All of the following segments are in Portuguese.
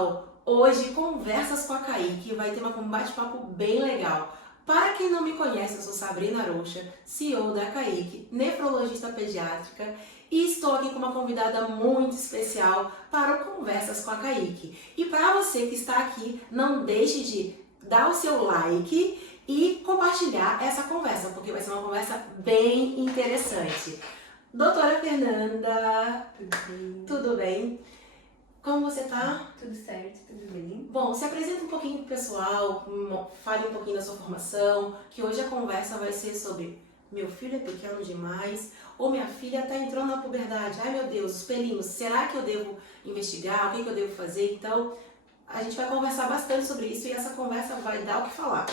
pessoal, hoje Conversas com a Kaique vai ter um bate-papo bem legal. Para quem não me conhece, eu sou Sabrina Rocha, CEO da Kaique, nefrologista pediátrica, e estou aqui com uma convidada muito especial para o Conversas com a Kaique. E para você que está aqui, não deixe de dar o seu like e compartilhar essa conversa, porque vai ser uma conversa bem interessante. Doutora Fernanda, tudo bem? Como você tá? Tudo certo, tudo bem. Bom, se apresenta um pouquinho pro pessoal, fale um pouquinho da sua formação, que hoje a conversa vai ser sobre meu filho é pequeno demais, ou minha filha tá entrando na puberdade, ai meu Deus, os pelinhos, será que eu devo investigar, o que eu devo fazer? Então, a gente vai conversar bastante sobre isso e essa conversa vai dar o que falar.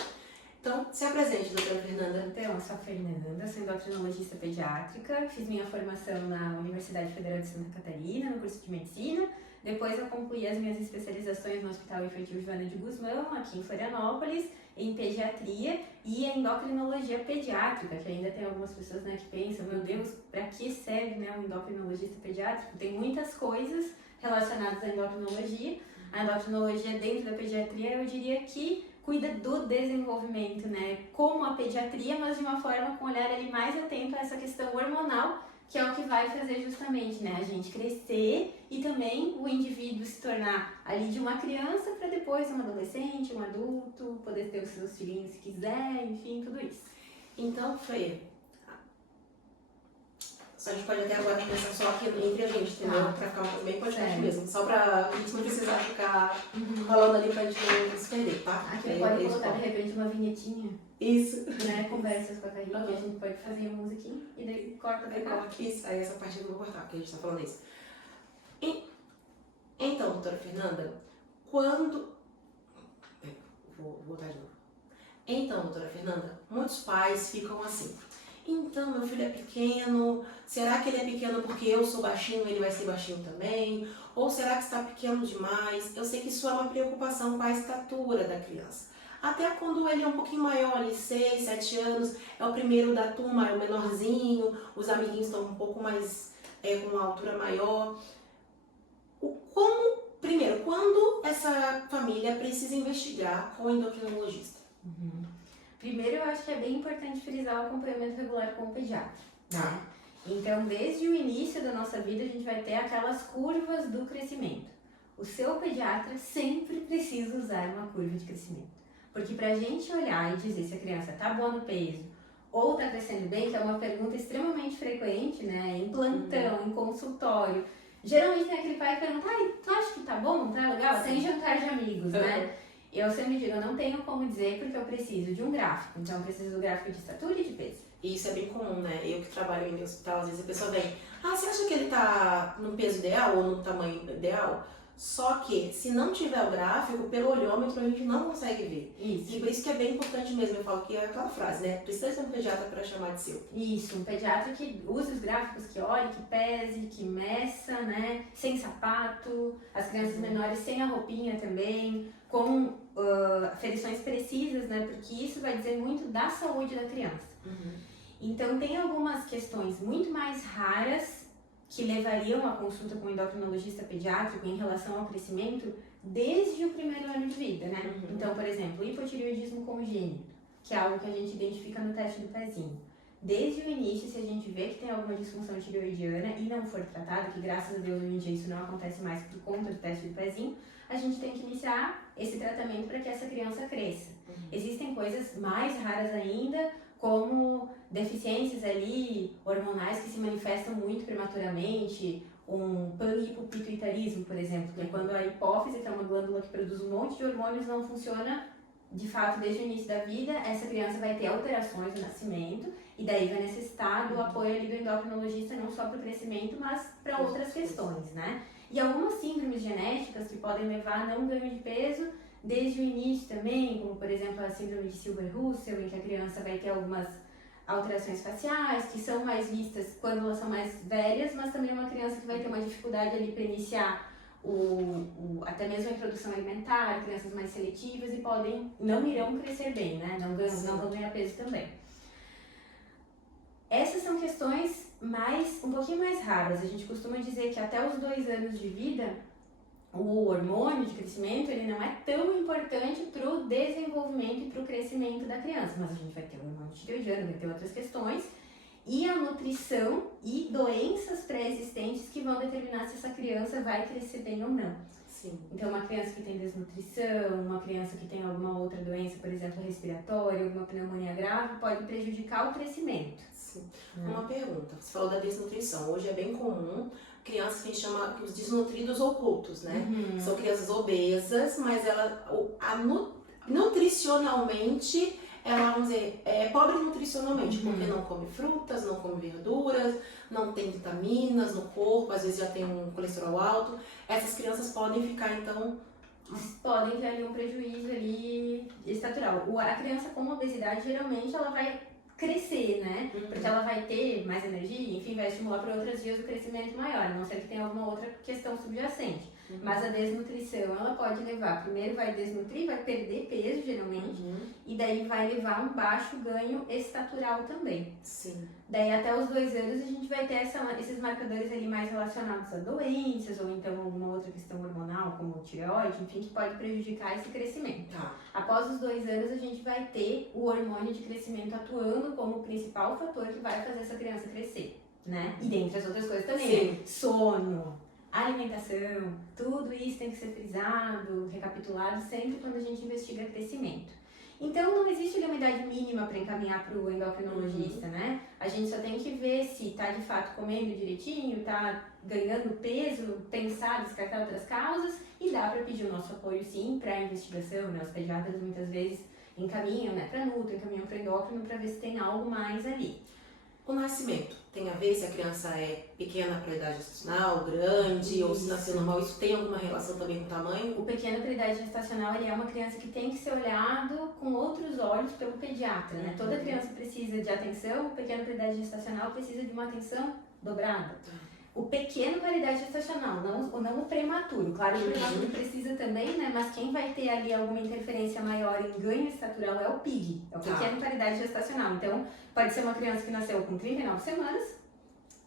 Então, se apresente, doutora Fernanda. Então, eu sou a Fernanda, sou endocrinologista pediátrica, fiz minha formação na Universidade Federal de Santa Catarina, no curso de Medicina. Depois eu concluí as minhas especializações no Hospital Infantil Joana de Guzmão, aqui em Florianópolis, em pediatria e em endocrinologia pediátrica, que ainda tem algumas pessoas, né, que pensam, meu Deus, para que serve, né, um endocrinologista pediátrico? Tem muitas coisas relacionadas à endocrinologia. A endocrinologia dentro da pediatria, eu diria que cuida do desenvolvimento, né, como a pediatria, mas de uma forma com um olhar ali mais atento a essa questão hormonal, que é o que vai fazer justamente, né, a gente crescer e também o indivíduo se tornar ali de uma criança para depois um adolescente, um adulto, poder ter os seus filhinhos se quiser, enfim, tudo isso. Então, Fê, a gente pode até agora começar só aqui entre a gente, entendeu? Pra ficar uma coisa bem podcast mesmo. Só pra gente não precisar ficar falando ali pra gente não se perder, tá? Aqui pode colocar de repente uma vinhetinha. Isso. Né? Conversas com a Kaique, a gente pode fazer uma musiquinha e daí corta pra cá. Isso, aí essa parte eu vou cortar, porque a gente tá falando isso. Então, doutora Fernanda, quando... Vou voltar de novo. Então, doutora Fernanda, muitos pais ficam assim... Então, meu filho é pequeno, será que ele é pequeno porque eu sou baixinho, ele vai ser baixinho também? Ou será que está pequeno demais? Eu sei que isso é uma preocupação com a estatura da criança. Até quando ele é um pouquinho maior, ali 6, 7 anos, é o primeiro da turma, é o menorzinho, os amiguinhos estão um pouco mais, com uma altura maior. Primeiro, quando essa família precisa investigar com o endocrinologista? Primeiro, eu acho que é bem importante frisar o acompanhamento regular com o pediatra, né? Então, desde o início da nossa vida, a gente vai ter aquelas curvas do crescimento. O seu pediatra sempre precisa usar uma curva de crescimento. Porque pra gente olhar e dizer se a criança tá boa no peso ou tá crescendo bem, que é uma pergunta extremamente frequente, né? Em plantão, em consultório. Geralmente tem aquele pai que pergunta, tu acha que tá bom, tá legal? Até em jantar de amigos, né? Eu sempre digo, eu não tenho como dizer porque eu preciso de um gráfico. Então eu preciso do gráfico de estatura e de peso. E isso é bem comum, né? Eu que trabalho em hospital, às vezes a pessoa vem, você acha que ele tá no peso ideal ou no tamanho ideal? Só que, se não tiver o gráfico, pelo olhômetro a gente não consegue ver. Isso. E por isso que é bem importante mesmo, eu falo que é aquela frase, né? Precisa ser um pediatra para chamar de seu. Isso, um pediatra que use os gráficos, que olhe, que pese, que meça, né? Sem sapato, as crianças menores sem a roupinha também, com aferições precisas, né? Porque isso vai dizer muito da saúde da criança. Então, tem algumas questões muito mais raras que levariam a consulta com o endocrinologista pediátrico em relação ao crescimento desde o primeiro ano de vida, né? Então, por exemplo, o hipotireoidismo congênito, que é algo que a gente identifica no teste do pezinho. Desde o início, se a gente vê que tem alguma disfunção tireoidiana e não for tratado, que graças a Deus hoje em dia isso não acontece mais por conta do teste do pezinho, a gente tem que iniciar esse tratamento para que essa criança cresça. Existem coisas mais raras ainda, como deficiências ali hormonais que se manifestam muito prematuramente, um panhipopituitarismo, por exemplo, que é quando a hipófise, que é uma glândula que produz um monte de hormônios, não funciona de fato desde o início da vida. Essa criança vai ter alterações no nascimento e daí vai necessitar do apoio ali do endocrinologista, não só para o crescimento, mas para outras questões, né? E algumas síndromes genéticas que podem levar a não ganho de peso desde o início também, como por exemplo a síndrome de Silver-Russell, em que a criança vai ter algumas alterações faciais, que são mais vistas quando elas são mais velhas, mas também uma criança que vai ter uma dificuldade ali para iniciar até mesmo a introdução alimentar, crianças mais seletivas e não irão crescer bem, né? Não vão ganhar peso também. Essas são questões um pouquinho mais raras. A gente costuma dizer que até os 2 anos de vida o hormônio de crescimento, ele não é tão importante para o desenvolvimento e para o crescimento da criança, mas a gente vai ter o hormônio tireoidiano, vai ter outras questões, e a nutrição e doenças pré-existentes que vão determinar se essa criança vai crescer bem ou não. Sim. Então, uma criança que tem desnutrição, uma criança que tem alguma outra doença, por exemplo, respiratória, alguma pneumonia grave, pode prejudicar o crescimento. Sim. Uma pergunta, você falou da desnutrição. Hoje é bem comum crianças que a gente chama os desnutridos ocultos, né? São crianças obesas, mas nutricionalmente, ela, vamos dizer, é pobre nutricionalmente, porque não come frutas, não come verduras, não tem vitaminas no corpo, às vezes já tem um colesterol alto. Essas crianças podem ficar, então... Podem ter ali um prejuízo ali estatural. A criança com obesidade, geralmente, ela vai crescer, né? Porque ela vai ter mais energia, enfim, vai estimular para outras vias do crescimento maior, a não ser que tenha alguma outra questão subjacente. Mas a desnutrição, ela pode levar, primeiro vai desnutrir, vai perder peso, geralmente, e daí vai levar um baixo ganho estatural também. Sim. Daí até os 2 anos a gente vai ter esses marcadores ali mais relacionados a doenças, ou então alguma outra questão hormonal, como tireoide, enfim, que pode prejudicar esse crescimento. Após os 2 anos a gente vai ter o hormônio de crescimento atuando como o principal fator que vai fazer essa criança crescer, né? E dentre as outras coisas também, sono, alimentação, tudo isso tem que ser frisado, recapitulado sempre quando a gente investiga crescimento. Então não existe uma idade mínima para encaminhar para o endocrinologista, né? A gente só tem que ver se está de fato comendo direitinho, está ganhando peso, pensar, descartar outras causas, e dá para pedir o nosso apoio sim para a investigação, né? Os pediatras muitas vezes encaminham, né, para nutri, encaminham para endócrino para ver se tem algo mais ali. O nascimento tem a ver se a criança é pequena para a idade gestacional, grande, ou se nasceu normal? Isso tem alguma relação também com o tamanho? O pequeno para a idade gestacional, ele é uma criança que tem que ser olhado com outros olhos pelo pediatra, né? Toda criança precisa de atenção, o pequeno para a idade gestacional precisa de uma atenção dobrada. O pequeno para a idade gestacional, não o prematuro. Claro que o prematuro precisa também, né? Mas quem vai ter ali alguma interferência maior em ganho estatural é o PIG, é o pequeno para a idade gestacional. Então, pode ser uma criança que nasceu com 39 semanas,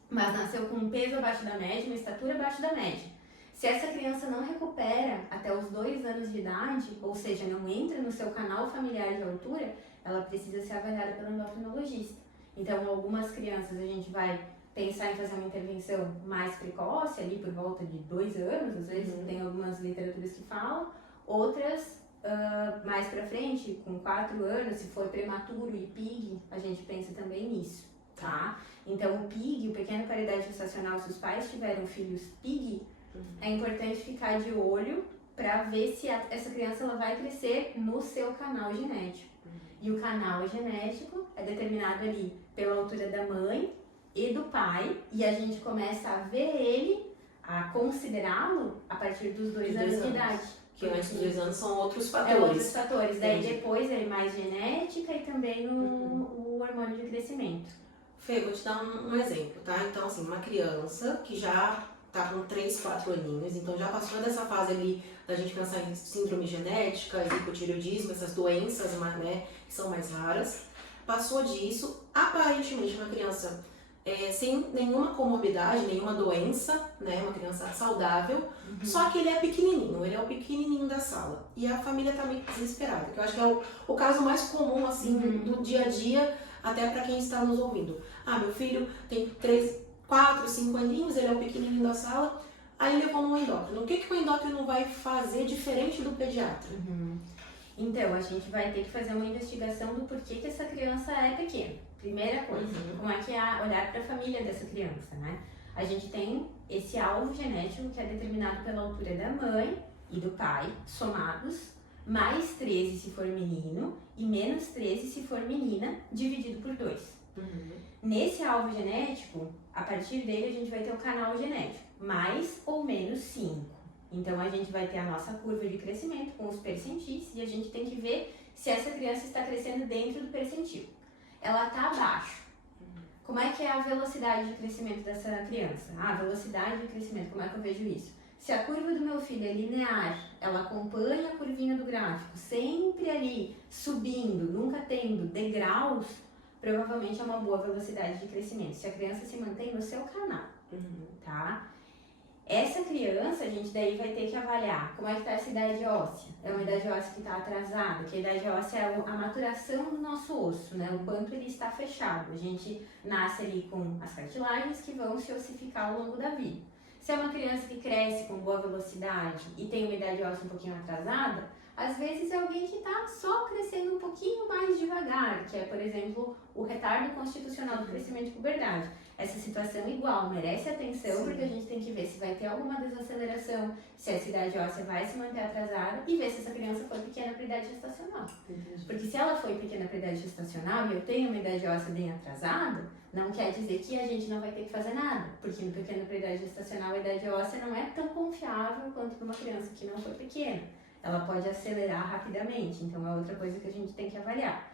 mas nasceu com um peso abaixo da média, uma estatura abaixo da média. Se essa criança não recupera até os 2 anos de idade, ou seja, não entra no seu canal familiar de altura, ela precisa ser avaliada pelo endocrinologista. Então, algumas crianças a gente vai pensar em fazer uma intervenção mais precoce, ali por volta de 2 anos, às vezes tem algumas literaturas que falam, outras mais pra frente, com 4 anos, se for prematuro e PIG, a gente pensa também nisso, tá? Então o PIG, o pequeno para a idade gestacional, se os pais tiveram filhos PIG, é importante ficar de olho para ver se essa criança ela vai crescer no seu canal genético. E o canal genético é determinado ali pela altura da mãe e do pai, e a gente começa a ver ele, a considerá-lo a partir dos 2 anos de idade. Que antes dos 2 anos são outros fatores. Outros fatores. Daí depois é mais genética e também o hormônio de crescimento. Fê, vou te dar um exemplo, tá? Então, assim, uma criança que já tá com 3, 4 aninhos, então já passou dessa fase ali da gente pensar em síndrome genética, hipotireoidismo, essas doenças, né, que são mais raras. Passou disso, aparentemente uma criança sem nenhuma comorbidade, nenhuma doença, né, uma criança saudável, só que ele é pequenininho, ele é o pequenininho da sala. E a família tá meio desesperada, que eu acho que é o caso mais comum, assim, do dia a dia, até para quem está nos ouvindo. Ah, meu filho tem 3, 4, 5 aninhos, ele é o pequenininho da sala, aí levou no endócrino. O que o endócrino vai fazer diferente do pediatra? Então, a gente vai ter que fazer uma investigação do porquê que essa criança é pequena. Primeira coisa, como é que é olhar para a família dessa criança, né? A gente tem esse alvo genético que é determinado pela altura da mãe e do pai, somados, mais 13 se for menino e menos 13 se for menina, dividido por 2. Nesse alvo genético, a partir dele a gente vai ter o canal genético, mais ou menos 5. Então a gente vai ter a nossa curva de crescimento com os percentis e a gente tem que ver se essa criança está crescendo dentro do percentil. Ela está abaixo. Como é que é a velocidade de crescimento dessa criança? A velocidade de crescimento, como é que eu vejo isso? Se a curva do meu filho é linear, ela acompanha a curvinha do gráfico, sempre ali subindo, nunca tendo degraus, provavelmente é uma boa velocidade de crescimento. Se a criança se mantém no seu canal, tá? Essa criança, a gente daí vai ter que avaliar como é que está essa idade óssea. É uma idade óssea que está atrasada, que a idade óssea é a maturação do nosso osso, né? O quanto ele está fechado. A gente nasce ali com as cartilagens que vão se ossificar ao longo da vida. Se é uma criança que cresce com boa velocidade e tem uma idade óssea um pouquinho atrasada, às vezes é alguém que está só crescendo um pouquinho mais devagar, que é, por exemplo, o retardo constitucional do crescimento de puberdade. Essa situação igual merece atenção, Sim. porque a gente tem que ver se vai ter alguma desaceleração, se essa idade óssea vai se manter atrasada e ver se essa criança foi pequena para a idade gestacional. Entendi. Porque se ela foi pequena para a idade gestacional e eu tenho uma idade óssea bem atrasada, não quer dizer que a gente não vai ter que fazer nada, porque no pequeno para a idade gestacional a idade óssea não é tão confiável quanto para uma criança que não foi pequena. Ela pode acelerar rapidamente, então é outra coisa que a gente tem que avaliar.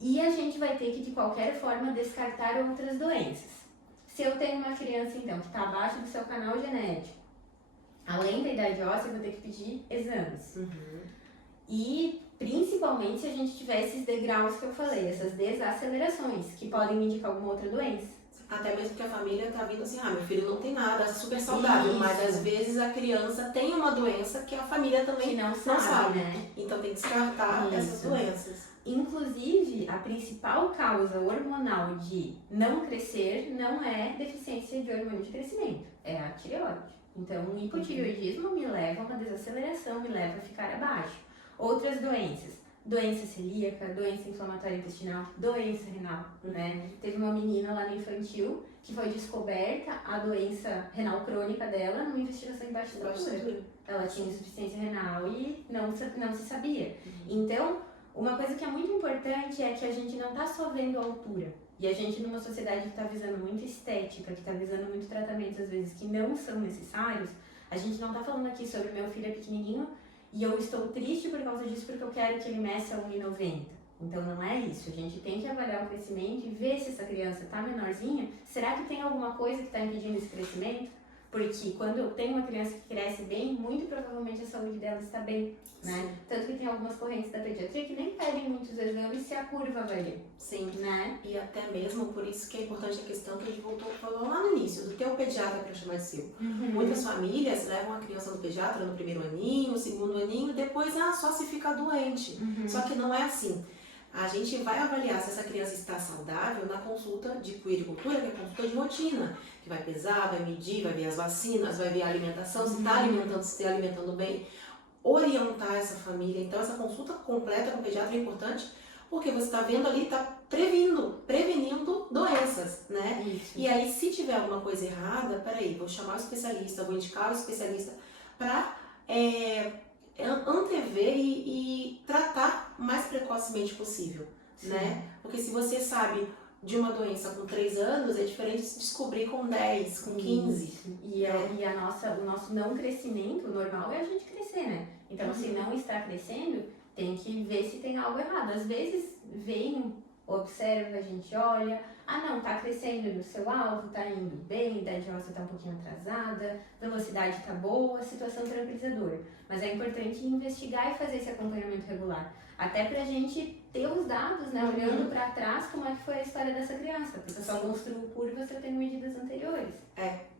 E a gente vai ter que, de qualquer forma, descartar outras doenças. Se eu tenho uma criança, então, que está abaixo do seu canal genético, além da idade óssea, eu vou ter que pedir exames. E, principalmente, se a gente tiver esses degraus que eu falei, essas desacelerações, que podem me indicar alguma outra doença. Até mesmo que a família tá vindo assim, meu filho não tem nada, é super saudável, Isso. mas às vezes a criança tem uma doença que a família também Que não sabe, né? Então tem que descartar essas Isso. doenças. Inclusive, a principal causa hormonal de não crescer não é deficiência de hormônio de crescimento, é a tireoide. Então, o hipotireoidismo me leva a uma desaceleração, me leva a ficar abaixo. Outras doenças, doença celíaca, doença inflamatória intestinal, doença renal, né? Teve uma menina lá no infantil que foi descoberta a doença renal crônica dela numa investigação embaixo da estatura. Ela tinha insuficiência renal e não se sabia. Então, uma coisa que é muito importante é que a gente não está só vendo a altura. E a gente, numa sociedade que está visando muito estética, que está visando muito tratamentos, às vezes, que não são necessários, a gente não está falando aqui sobre meu filho é pequenininho e eu estou triste por causa disso porque eu quero que ele meça 1,90. Então, não é isso. A gente tem que avaliar o crescimento e ver se essa criança está menorzinha. Será que tem alguma coisa que está impedindo esse crescimento? Porque quando eu tenho uma criança que cresce bem, muito provavelmente a saúde dela está bem, né? Tanto que tem algumas correntes da pediatria que nem pedem muitos exames se a curva vai bem. Sim, Né? e até mesmo por isso que é importante a questão que a gente falou lá no início, do teu pediatra para chamar de seu. Muitas famílias levam a criança no pediatra no primeiro aninho, no segundo aninho, depois só se fica doente. Só que não é assim. A gente vai avaliar se essa criança está saudável na consulta de puericultura, que é a consulta de rotina, que vai pesar, vai medir, vai ver as vacinas, vai ver a alimentação, se está alimentando, se está alimentando bem, orientar essa família. Então essa consulta completa com o pediatra é importante, porque você está vendo ali, está prevenindo doenças, né? Isso. E aí, se tiver alguma coisa errada, peraí, vou chamar o especialista, vou indicar o especialista para antever e tratar o mais precocemente possível, né? Porque se você sabe de uma doença com 3 anos, é diferente de se descobrir com 10, com 15. Isso. E o nosso não crescimento, o normal é a gente crescer, né? Então, se não está crescendo, tem que ver se tem algo errado. Às vezes, vem, observa, a gente olha, não, tá crescendo no seu alvo, tá indo bem, a idade óssea tá um pouquinho atrasada, velocidade tá boa, situação tranquilizadora. Mas é importante investigar e fazer esse acompanhamento regular. Até pra gente ter os dados, né? Olhando pra trás, como é que foi a história dessa criança. Porque eu só construo curva se eu tenho medidas anteriores.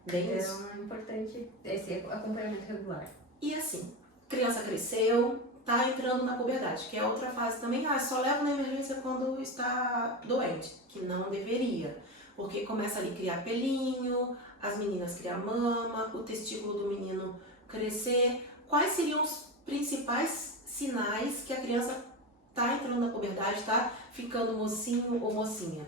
Bem isso. Então é importante esse acompanhamento regular. E assim, criança cresceu, tá entrando na puberdade, que é outra fase também. Só leva na emergência quando está doente, que não deveria. Porque começa ali a criar pelinho, as meninas criar mama, o testículo do menino crescer. Quais seriam os principais sinais que a criança tá entrando na puberdade, tá ficando mocinho ou mocinha?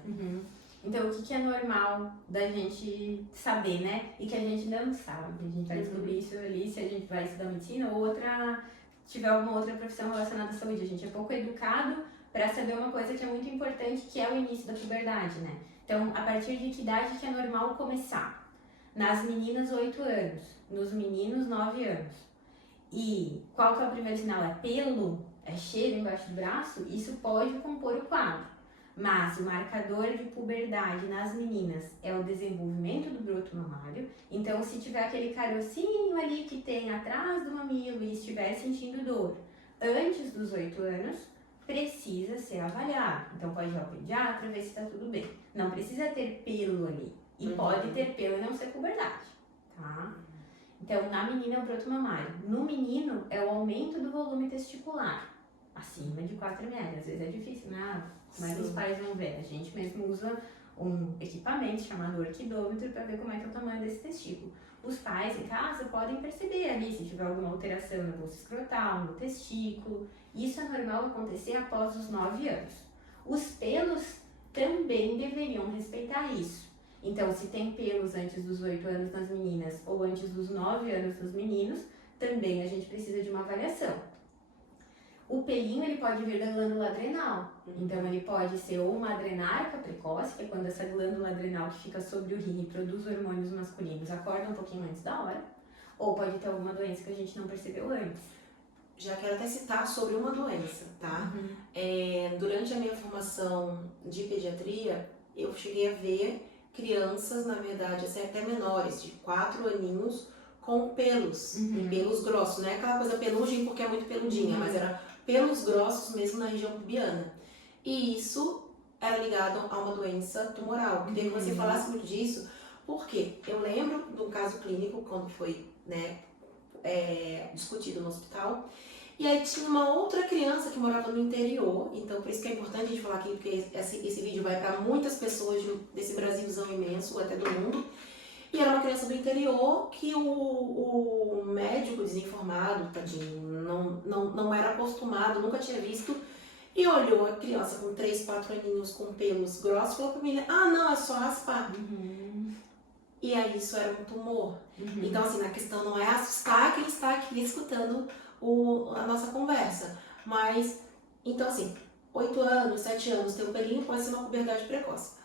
Então, o que é normal da gente saber, né? E que a gente não sabe. A gente vai descobrir isso ali se a gente vai estudar medicina ou tiver alguma outra profissão relacionada à saúde. A gente é pouco educado para saber uma coisa que é muito importante, que é o início da puberdade, né? Então, a partir de que idade que é normal começar? Nas meninas, 8 anos. Nos meninos, 9 anos. E qual que é o primeiro sinal? É pelo? É cheiro embaixo do braço? Isso pode compor o quadro. Mas o marcador de puberdade nas meninas é o desenvolvimento do broto mamário. Então, se tiver aquele carocinho ali que tem atrás do mamilo e estiver sentindo dor antes dos 8 anos, precisa ser avaliado. Então, pode ir ao pediatra, ver se está tudo bem. Não precisa ter pelo ali. E pode ter pelo e não ser puberdade, tá? Então, na menina é o broto mamário. No menino é o aumento do volume testicular, acima de 4 ml. Às vezes é difícil, né? Como é que os pais vão ver? A gente mesmo usa um equipamento chamado orquidômetro para ver como é que é o tamanho desse testículo. Os pais em casa podem perceber ali se tiver alguma alteração na bolsa escrotal, no testículo. Isso é normal acontecer após os 9 anos. Os pelos também deveriam respeitar isso. Então, se tem pelos antes dos 8 anos nas meninas ou antes dos 9 anos nos meninos, também a gente precisa de uma avaliação. O pelinho ele pode vir da glândula adrenal. Então, ele pode ser ou uma adrenarca precoce, que é quando essa glândula adrenal que fica sobre o rim e produz hormônios masculinos acorda um pouquinho antes da hora, ou pode ter alguma doença que a gente não percebeu antes. Já quero até citar sobre uma doença, tá? Durante a minha formação de pediatria, eu cheguei a ver crianças, na verdade, assim, até menores, de 4 aninhos, com pelos, e pelos grossos, não é aquela coisa pelugem porque é muito peludinha, mas era pelos grossos mesmo na região pubiana. E isso era ligado a uma doença tumoral. Queria que você falasse muito disso, porque eu lembro do caso clínico, quando foi, né, discutido no hospital, e aí tinha uma outra criança que morava no interior, então por isso que é importante a gente falar aqui, porque esse vídeo vai para muitas pessoas desse Brasilzão imenso, até do mundo. E era uma criança do interior que o médico desinformado, tadinho, não era acostumado, nunca tinha visto, e olhou a criança com 3, 4 aninhos com pelos grossos e falou pra mim, não, é só raspar. E aí isso era um tumor. Então assim, a questão não é assustar quem está aqui escutando a nossa conversa, mas, então assim, 8 anos, 7 anos, ter um pelinho pode ser uma puberdade precoce.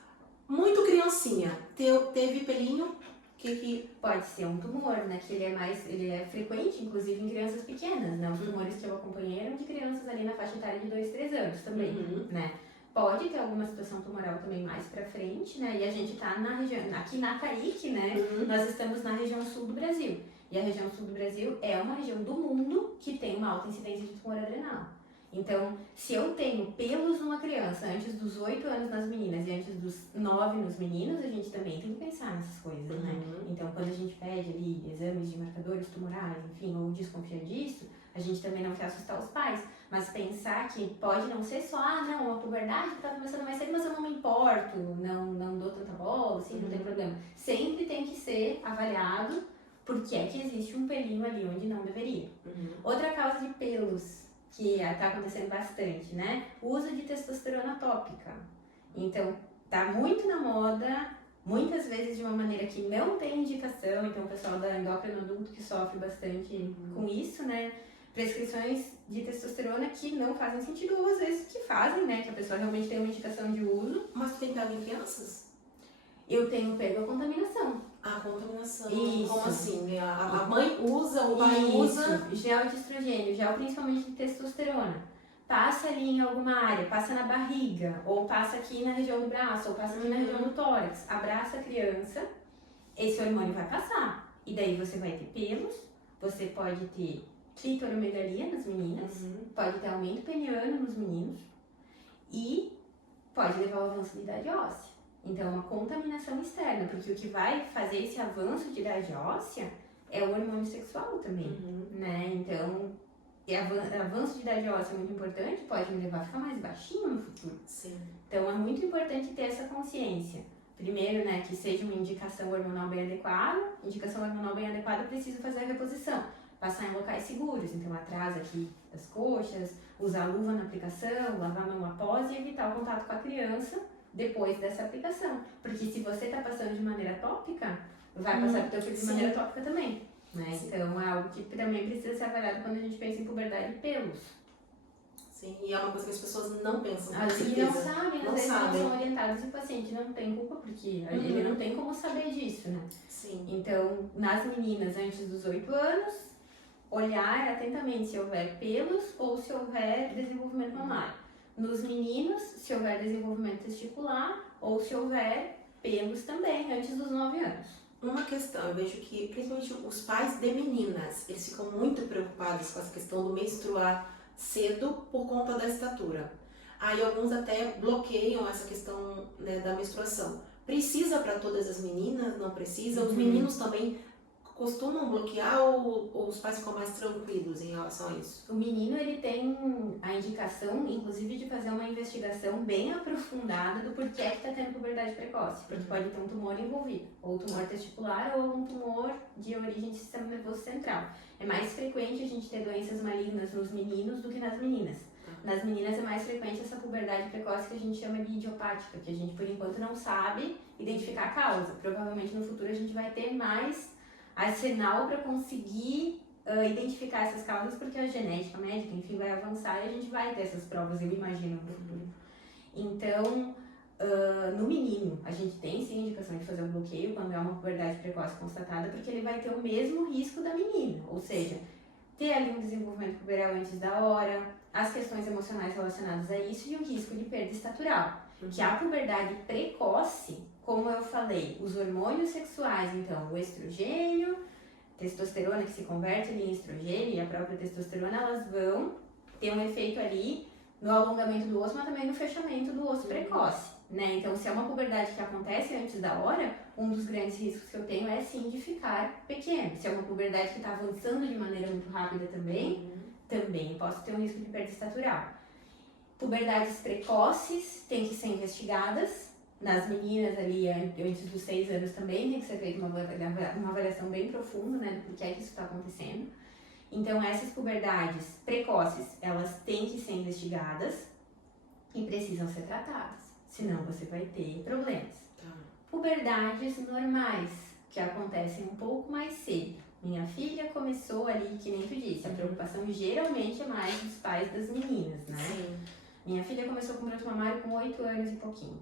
Muito criancinha, teve pelinho, que pode ser um tumor, né? Que ele é frequente, inclusive em crianças pequenas, né? Os tumores que eu acompanhei eram de crianças ali na faixa etária de 2, 3 anos também, né? Pode ter alguma situação tumoral também mais pra frente, né? E a gente tá na região, aqui na CAIC, né? Nós estamos na região sul do Brasil. E a região sul do Brasil é uma região do mundo que tem uma alta incidência de tumor adrenal. Então, se eu tenho pelos numa criança antes dos 8 anos nas meninas e antes dos 9 nos meninos, a gente também tem que pensar nessas coisas, né? Então, quando a gente pede ali exames de marcadores tumorais, enfim, ou desconfia disso, a gente também não quer assustar os pais, mas pensar que pode não ser só, não, a puberdade tá começando mais cedo, mas eu não me importo, não dou tanta bola, assim, não tem problema. Sempre tem que ser avaliado porque é que existe um pelinho ali onde não deveria. Outra causa de pelos que está acontecendo bastante, né? O uso de testosterona tópica. Então, tá muito na moda, muitas vezes de uma maneira que não tem indicação, então o pessoal da endócrino adulto que sofre bastante com isso, né? Prescrições de testosterona que não fazem sentido, ou às vezes que fazem, né? Que a pessoa realmente tem uma indicação de uso. Mas tu tem pego em crianças? Eu tenho pego a contaminação. A contaminação. Isso. Como assim? A mãe usa, o pai usa? Gel de estrogênio, gel principalmente de testosterona. Passa ali em alguma área, passa na barriga, ou passa aqui na região do braço, ou passa aqui na região do tórax. Abraça a criança, esse hormônio vai passar. E daí você vai ter pelos, você pode ter clitoromegalia nas meninas, pode ter aumento peniano nos meninos e pode levar ao avanço de idade óssea. Então, uma contaminação externa, porque o que vai fazer esse avanço de idade óssea é o hormônio sexual também, né? Então, avanço de idade óssea é muito importante, pode me levar a ficar mais baixinho no futuro. Sim. Então, é muito importante ter essa consciência. Primeiro, né, que seja uma indicação hormonal bem adequada. Indicação hormonal bem adequada, precisa fazer a reposição. Passar em locais seguros, então atrás aqui das coxas, usar luva na aplicação, lavar a mão após e evitar o contato com a criança depois dessa aplicação. Porque se você está passando de maneira tópica, vai passar para o teu filho de maneira tópica também. Né? Então é algo que também precisa ser avaliado quando a gente pensa em puberdade e pelos. Sim, e é uma coisa que as pessoas não pensam. As que não sabem, às vezes sabem. não são orientadas e o paciente não tem culpa, porque ele não tem como saber disso, né? Sim. Então, nas meninas antes dos 8 anos, olhar atentamente se houver pelos ou se houver desenvolvimento mamário. Nos meninos, se houver desenvolvimento testicular ou se houver pelos também antes dos 9 anos. Uma questão, eu vejo que principalmente os pais de meninas, eles ficam muito preocupados com essa questão do menstruar cedo por conta da estatura. Aí alguns até bloqueiam essa questão, né, da menstruação. Precisa para todas as meninas? Não precisa? Os meninos também costumam bloquear ou os pais ficam mais tranquilos em relação a isso? O menino, ele tem a indicação, inclusive, de fazer uma investigação bem aprofundada do porquê que está tendo puberdade precoce. Porque pode ter um tumor envolvido, ou tumor testicular, ou um tumor de origem do sistema nervoso central. É mais frequente a gente ter doenças malignas nos meninos do que nas meninas. Nas meninas é mais frequente essa puberdade precoce que a gente chama de idiopática, que a gente, por enquanto, não sabe identificar a causa. Provavelmente, no futuro, a gente vai ter mais arsenal para conseguir identificar essas causas, porque a genética médica, enfim, vai avançar e a gente vai ter essas provas, eu imagino, no futuro. Então, no menino, a gente tem sim indicação de fazer um bloqueio quando é uma puberdade precoce constatada, porque ele vai ter o mesmo risco da menina, ou seja, ter ali um desenvolvimento puberal antes da hora, as questões emocionais relacionadas a isso e o risco de perda estatural. Que a puberdade precoce, como eu falei, os hormônios sexuais, então o estrogênio, testosterona que se converte ali em estrogênio e a própria testosterona, elas vão ter um efeito ali no alongamento do osso, mas também no fechamento do osso precoce, né? Então, se é uma puberdade que acontece antes da hora, um dos grandes riscos que eu tenho é sim de ficar pequeno. Se é uma puberdade que está avançando de maneira muito rápida também posso ter um risco de perda estatural. Puberdades precoces têm que ser investigadas. Nas meninas ali, antes dos 6 anos também tem que ser feita uma avaliação bem profunda, né, do porquê é que isso está acontecendo. Então, essas puberdades precoces, elas têm que ser investigadas e precisam ser tratadas, senão você vai ter problemas. Puberdades normais, que acontecem um pouco mais cedo. Minha filha começou ali, que nem tu disse, a preocupação geralmente é mais dos pais das meninas, né? Sim. Minha filha começou com broto mamário com 8 anos e pouquinho.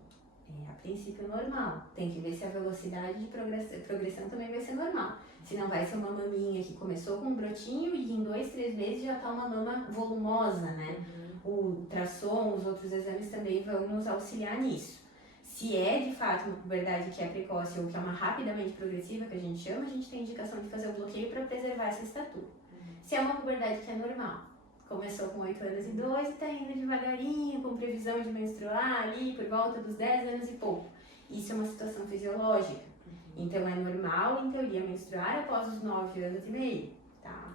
A princípio normal. Tem que ver se a velocidade de progressão também vai ser normal. Se não vai ser uma maminha que começou com um brotinho e em 2, 3 meses já tá uma mama volumosa, né? O ultrassom, os outros exames também vão nos auxiliar nisso. Se é de fato uma puberdade que é precoce ou que é uma rapidamente progressiva, que a gente chama, a gente tem indicação de fazer o bloqueio para preservar essa estatura. Se é uma puberdade que é normal, começou com 8 anos e 2 e está indo devagarinho, com previsão de menstruar ali por volta dos 10 anos e pouco. Isso é uma situação fisiológica. Então é normal, em teoria, menstruar após os 9 anos e meio. Tá?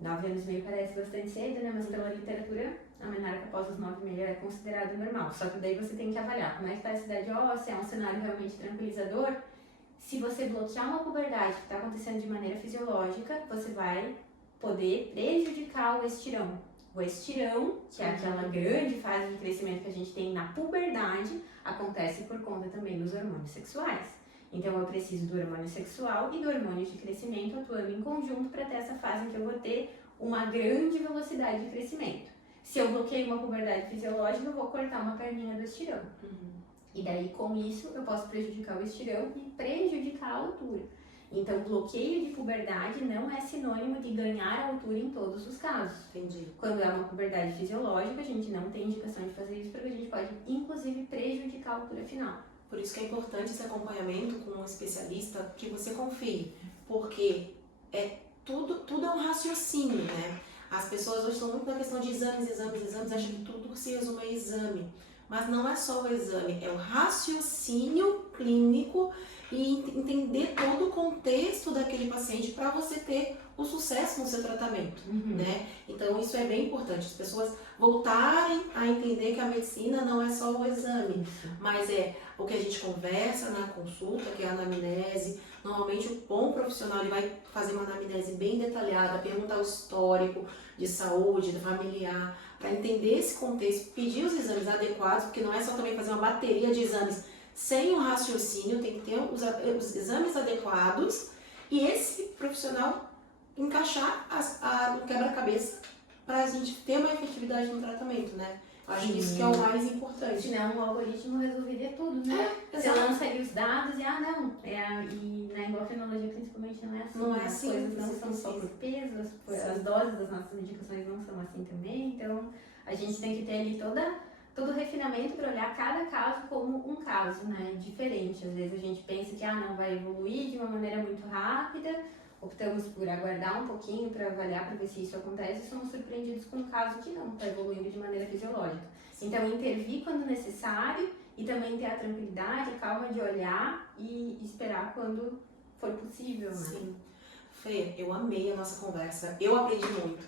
9 anos e meio parece bastante cedo, né? Mas pela literatura, a menarca após os 9 e meio é considerado normal. Só que daí você tem que avaliar como é que está a cidade óssea, é um cenário realmente tranquilizador. Se você bloquear uma puberdade que está acontecendo de maneira fisiológica, você vai poder prejudicar o estirão. O estirão, que é aquela grande fase de crescimento que a gente tem na puberdade, acontece por conta também dos hormônios sexuais. Então eu preciso do hormônio sexual e do hormônio de crescimento atuando em conjunto para ter essa fase em que eu vou ter uma grande velocidade de crescimento. Se eu bloqueio uma puberdade fisiológica, eu vou cortar uma perninha do estirão. E daí, com isso, eu posso prejudicar o estirão e prejudicar a altura. Então, bloqueio de puberdade não é sinônimo de ganhar altura em todos os casos. Entendi. Quando é uma puberdade fisiológica, a gente não tem indicação de fazer isso, porque a gente pode, inclusive, prejudicar a altura final. Por isso que é importante esse acompanhamento com um especialista que você confie, porque tudo é um raciocínio, né? As pessoas hoje estão muito na questão de exames, acham que tudo se resume a exame. Mas não é só o exame, é o raciocínio clínico e entender todo o contexto daquele paciente para você ter o sucesso no seu tratamento, né? Então isso é bem importante, as pessoas voltarem a entender que a medicina não é só o exame, mas é o que a gente conversa na consulta, que é a anamnese. Normalmente o bom profissional ele vai fazer uma anamnese bem detalhada, perguntar o histórico de saúde, do familiar, para entender esse contexto, pedir os exames adequados, porque não é só também fazer uma bateria de exames sem o raciocínio, tem que ter os exames adequados e esse profissional encaixar o quebra-cabeça para a gente ter uma efetividade no tratamento, né? Acho que isso que é o mais importante. Senão o algoritmo resolveria tudo, né? Você lança ali os dados e e na endocrinologia principalmente não é assim. Não é As assim, coisas não são só por peso, as doses das nossas medicações não são assim também, então a gente tem que ter ali todo o refinamento para olhar cada caso como um caso, né? Diferente. Às vezes a gente pensa que não vai evoluir de uma maneira muito rápida, optamos por aguardar um pouquinho para avaliar, para ver se isso acontece e somos surpreendidos com um caso que não está evoluindo de maneira fisiológica. Então, intervir quando necessário e também ter a tranquilidade, a calma de olhar e esperar quando for possível, né? Sim. Fê, eu amei a nossa conversa, eu aprendi muito.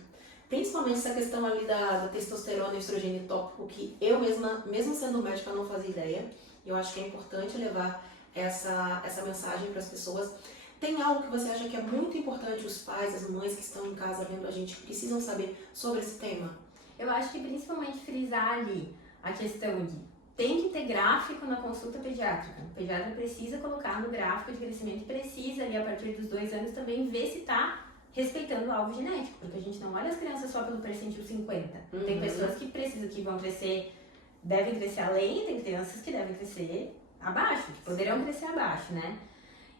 Principalmente essa questão ali da testosterona e estrogênio tópico, que eu mesma, mesmo sendo médica, não fazia ideia. Eu acho que é importante levar essa mensagem para as pessoas. Tem algo que você acha que é muito importante, os pais, as mães que estão em casa vendo a gente, precisam saber sobre esse tema? Eu acho que principalmente frisar ali a questão de tem que ter gráfico na consulta pediátrica. O pediatra precisa colocar no gráfico de crescimento, precisa ali a partir dos 2 anos também ver se está respeitando o alvo genético, porque a gente não olha as crianças só pelo percentil 50. Tem pessoas que precisam, que vão crescer, devem crescer além, tem crianças que devem crescer abaixo, que poderão crescer abaixo, né?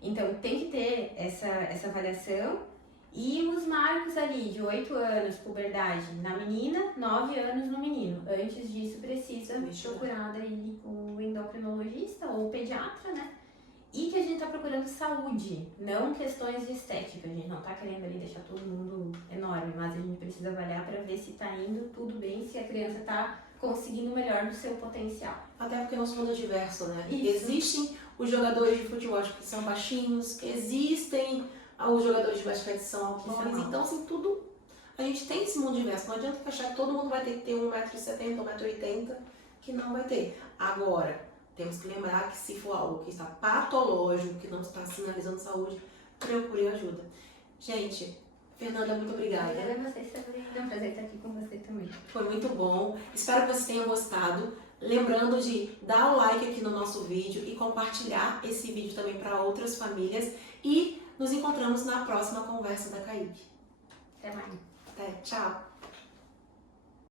Então tem que ter essa avaliação. E os marcos ali de 8 anos, puberdade na menina, 9 anos no menino. Antes disso precisa procurar daí o endocrinologista ou o pediatra, né? E que a gente tá procurando saúde, não questões de estética. A gente não tá querendo ali deixar todo mundo enorme, mas a gente precisa avaliar para ver se tá indo tudo bem, se a criança tá conseguindo o melhor do seu potencial. Até porque nosso mundo é diverso, né? Isso. Existem os jogadores de futebol que são baixinhos, existem os jogadores de basquete que são altões, então assim, tudo... A gente tem esse mundo diverso, não adianta achar que todo mundo vai ter que ter 1,70 m, 1,80 m, que não vai ter. Agora, temos que lembrar que se for algo que está patológico, que não está sinalizando saúde, procure ajuda. Gente, Fernanda, muito obrigada. Obrigada a vocês também. É um prazer estar aqui com você também. Foi muito bom. Espero que vocês tenham gostado. Lembrando de dar o like aqui no nosso vídeo e compartilhar esse vídeo também para outras famílias. E nos encontramos na próxima conversa da Kaique. Até mais. Até, tchau!